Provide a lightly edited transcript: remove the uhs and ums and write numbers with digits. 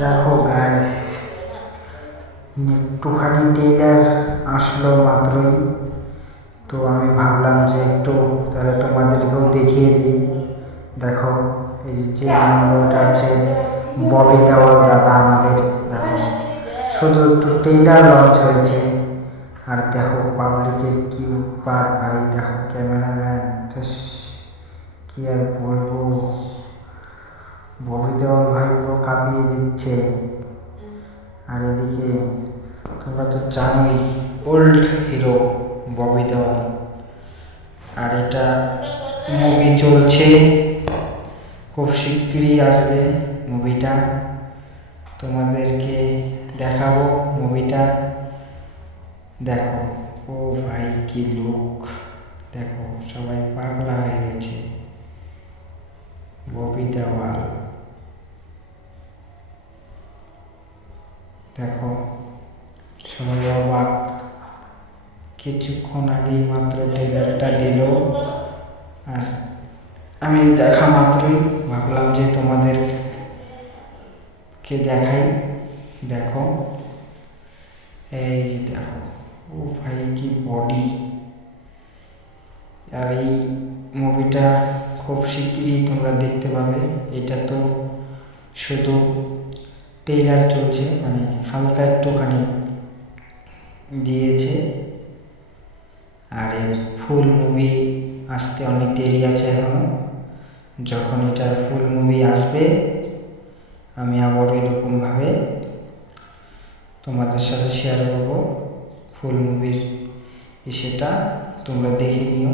দেখো গাইস, একটুখানি ট্রেলার আসলো মাত্রই, তো আমি ভাবলাম যে একটু তাহলে তোমাদেরকেও দেখিয়ে দিই। দেখো এই যে এটা হচ্ছে ববি দেওয়াল দাদা আমাদের। দেখো শুধু একটু ট্রেলার লঞ্চ হয়েছে, আর দেখো পাবলিকের কি উৎপাত ভাই। দেখো ক্যামেরাম্যান, কি আর বলবো, ববি দেওয়াল ভাই পুরো কাঁপিয়ে দিচ্ছে। আর এদিকে তোমরা তো জানোই ওল্ড হিরো ববি দেওয়াল, আর এটা মুভি চলছে, খুব শিগগিরই আসবে মুভিটা, তোমাদেরকে দেখাবো মুভিটা। দেখো ও ভাই কি লুক, দেখো সবাই পাগলা হয়ে গেছে। ববি দেওয়াল দেখো সবাই অবাক। কিছুক্ষণ আগেই মাত্র ট্রেলারটা দিল, আর আমি দেখা মাত্রই ভাবলাম যে তোমাদেরকে দেখাই। দেখো এই দেখো, ও ভাই কি বডি। আর এই মুভিটা খুব শিগগিরই তোমরা দেখতে পাবে। এটা তো শুধু ট্রেলার চলছে, মানে হালকা একটুখানি দিয়েছে, আর এর ফুল মুভি আসতে অনেক দেরি আছে এখনো। যখন এটার ফুল মুভি আসবে আমি আবার এরকমভাবে তোমাদের সাথে শেয়ার করবো ফুল মুভির, সেটা তোমরা দেখে নিও।